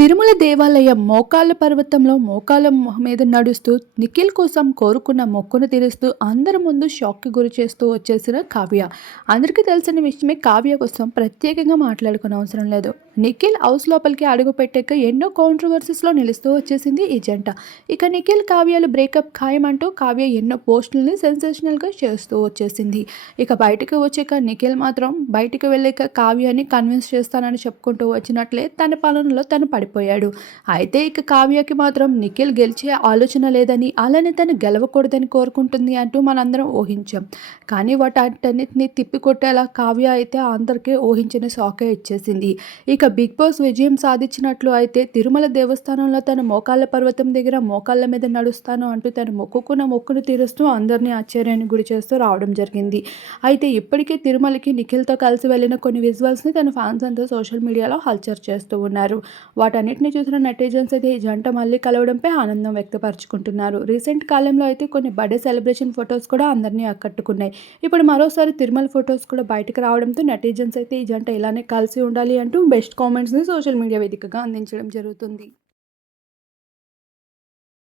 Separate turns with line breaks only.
తిరుమల దేవాలయం మోకాళ్ళ పర్వతంలో మోకాళ్ళ మీద నడుస్తూ నిఖిల్ కోసం కోరుకున్న మొక్కును తీరుస్తూ అందరి ముందు షాక్కి గురి చేస్తూ వచ్చేసిన కావ్య. అందరికీ తెలిసిన విషయమే కావ్య కోసం ప్రత్యేకంగా మాట్లాడుకునే అవసరం లేదు. నిఖిల్ హౌస్ లోపలికి అడుగు పెట్టాక ఎన్నో కాంట్రవర్సీస్లో నిలుస్తూ వచ్చేసింది ఈ జంట. ఇక నిఖిల్ కావ్యాలు బ్రేకప్ ఖాయమంటూ కావ్య ఎన్నో పోస్టుల్ని సెన్సేషనల్గా చేస్తూ వచ్చేసింది. ఇక బయటకు వచ్చాక నిఖిల్ మాత్రం బయటకు వెళ్ళాక కావ్యాన్ని కన్విన్స్ చేస్తానని చెప్పుకుంటూ వచ్చినట్లే తన పాలనలో తను పడిపోయాడు అయితే ఇక కావ్యకి మాత్రం నిఖిల్ గెలిచే ఆలోచన లేదని అలానే తను గెలవకూడదని కోరుకుంటుంది అంటూ మనందరం ఊహించాం. కానీ వాటన్నిటిని తిప్పికొట్టేలా కావ్య అయితే అందరికీ ఊహించిన షాకే ఇచ్చేసింది. ఇక బిగ్ బాస్ విజయం సాధించినట్లు అయితే తిరుమల దేవస్థానంలో తన మోకాళ్ళ పర్వతం దగ్గర మోకాళ్ళ మీద నడుస్తాను అంటూ తను మొక్కుకున్న మొక్కును తీరుస్తూ అందరినీ ఆశ్చర్యానికి గురి చేస్తూ రావడం జరిగింది. అయితే ఇప్పటికే తిరుమలకి నిఖిల్తో కలిసి వెళ్ళిన కొన్ని విజువల్స్ని తన ఫ్యాన్స్ అంతా సోషల్ మీడియాలో హల్చర్ చేస్తూ ఉన్నారు. వాటన్నిటిని చూసిన నెటిజన్స్ అయితే ఈ జంట మళ్ళీ కలవడంపై ఆనందం వ్యక్తపరచుకుంటున్నారు. రీసెంట్ కాలంలో అయితే కొన్ని బర్త్డే సెలబ్రేషన్ ఫొటోస్ కూడా అందరినీ ఆకట్టుకున్నాయి. ఇప్పుడు మరోసారి తిరుమల ఫొటోస్ కూడా బయటకు రావడంతో నెటిజన్స్ అయితే ఈ జంట ఇలానే కలిసి ఉండాలి అంటూ బెస్ట్ కామెంట్స్ని సోషల్ మీడియా వేదికగా అందించడం జరుగుతుంది.